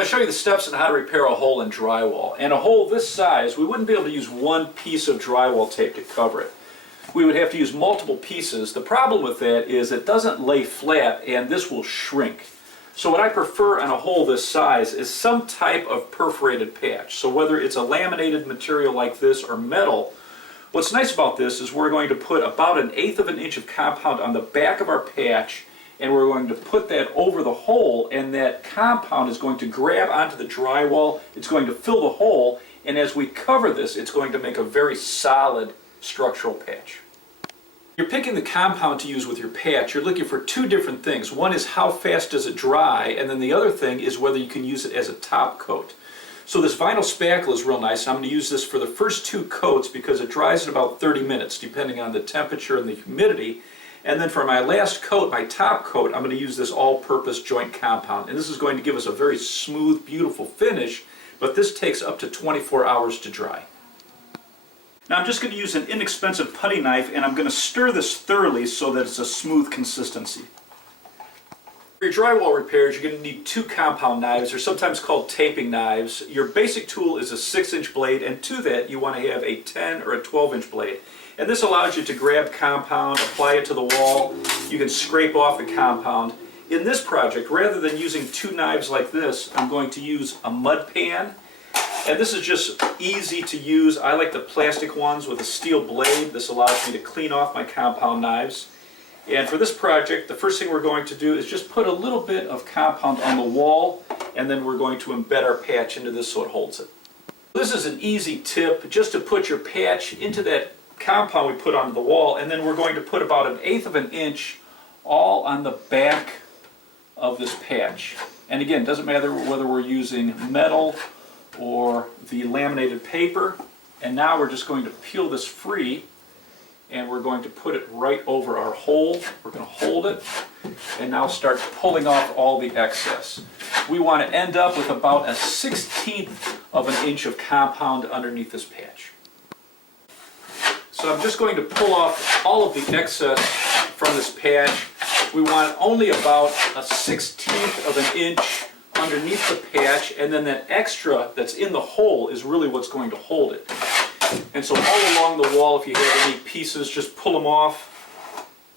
I'm going to show you the steps on how to repair a hole in drywall. And a hole this size, we wouldn't be able to use one piece of drywall tape to cover it. We would have to use multiple pieces. The problem with that is it doesn't lay flat and this will shrink. So what I prefer on a hole this size is some type of perforated patch. So whether it's a laminated material like this or metal, what's nice about this is we're going to put about 1/8 of an inch of compound on the back of our patch, and we're going to put that over the hole, and that compound is going to grab onto the drywall, it's going to fill the hole, and as we cover this, it's going to make a very solid structural patch. You're picking the compound to use with your patch, you're looking for two different things. One is how fast does it dry, and then the other thing is whether you can use it as a top coat. So this vinyl spackle is real nice. I'm going to use this for the first 2 coats because it dries in about 30 minutes depending on the temperature and the humidity. And then for my last coat, my top coat, I'm going to use this all-purpose joint compound. And this is going to give us a very smooth, beautiful finish, but this takes up to 24 hours to dry. Now I'm just going to use an inexpensive putty knife and I'm going to stir this thoroughly so that it's a smooth consistency. For your drywall repairs, you're going to need 2 compound knives. They're sometimes called taping knives. Your basic tool is a 6-inch blade, and to that you want to have a 10 or a 12-inch blade. And this allows you to grab compound, apply it to the wall. You can scrape off the compound. In this project, rather than using 2 knives like this, I'm going to use a mud pan. And this is just easy to use. I like the plastic ones with a steel blade. This allows me to clean off my compound knives. And for this project, the first thing we're going to do is just put a little bit of compound on the wall, and then we're going to embed our patch into this so it holds it. This is an easy tip, just to put your patch into that compound we put onto the wall, and then we're going to put about 1/8 of an inch all on the back of this patch. And again, it doesn't matter whether we're using metal or the laminated paper. And now we're just going to peel this free, and we're going to put it right over our hole. We're going to hold it and now start pulling off all the excess. We want to end up with about 1/16 of an inch of compound underneath this patch. So I'm just going to pull off all of the excess from this patch. We want only about 1/16 of an inch underneath the patch, and then that extra that's in the hole is really what's going to hold it. And so all along the wall, if you have any pieces, just pull them off.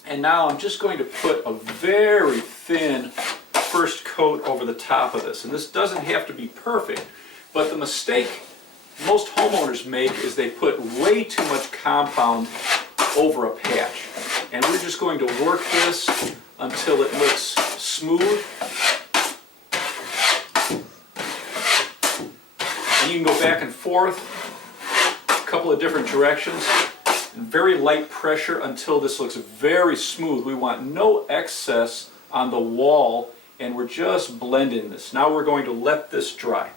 And now I'm just going to put a very thin first coat over the top of this. And this doesn't have to be perfect, but the mistake most homeowners make is they put way too much compound over a patch. And we're just going to work this until it looks smooth. And you can go back and forth a couple of different directions, and very light pressure until this looks very smooth. We want no excess on the wall, and we're just blending this. Now we're going to let this dry.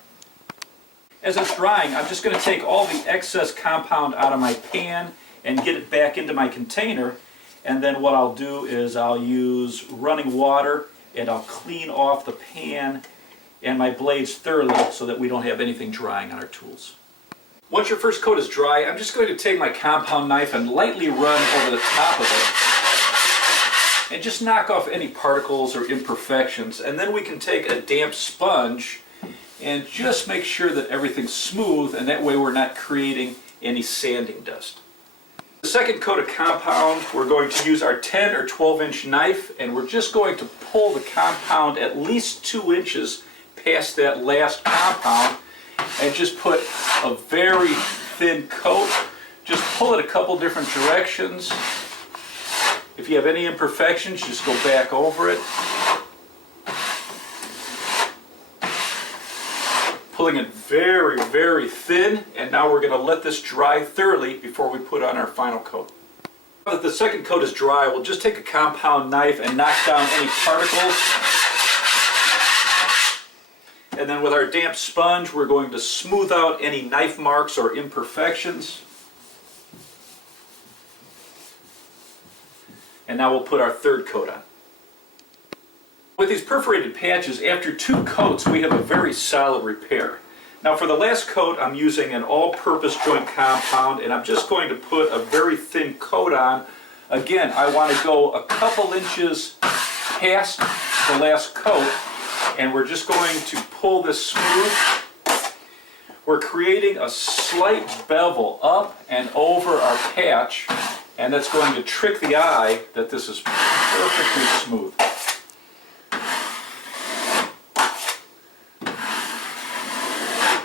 As it's drying, I'm just going to take all the excess compound out of my pan and get it back into my container, and then what I'll do is I'll use running water and I'll clean off the pan and my blades thoroughly so that we don't have anything drying on our tools. Once your first coat is dry, I'm just going to take my compound knife and lightly run over the top of it and just knock off any particles or imperfections, and then we can take a damp sponge and just make sure that everything's smooth, and that way we're not creating any sanding dust. The second coat of compound, we're going to use our 10 or 12-inch knife, and we're just going to pull the compound at least 2 inches past that last compound and just put a very thin coat. Just pull it a couple different directions. If you have any imperfections, just go back over it. Pulling it very, very thin, and now we're going to let this dry thoroughly before we put on our final coat. Now that the second coat is dry, we'll just take a compound knife and knock down any particles. And then with our damp sponge, we're going to smooth out any knife marks or imperfections. And now we'll put our third coat on. With these perforated patches, after 2 coats, we have a very solid repair. Now for the last coat, I'm using an all-purpose joint compound, and I'm just going to put a very thin coat on. Again, I want to go a couple inches past the last coat, and we're just going to pull this smooth. We're creating a slight bevel up and over our patch, and that's going to trick the eye that this is perfectly smooth.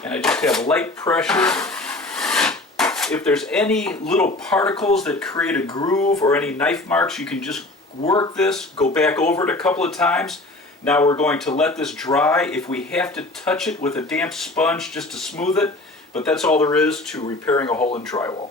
And I just have light pressure. If there's any little particles that create a groove or any knife marks, you can just work this, go back over it a couple of times. Now we're going to let this dry. If we have to touch it with a damp sponge just to smooth it, but that's all there is to repairing a hole in drywall.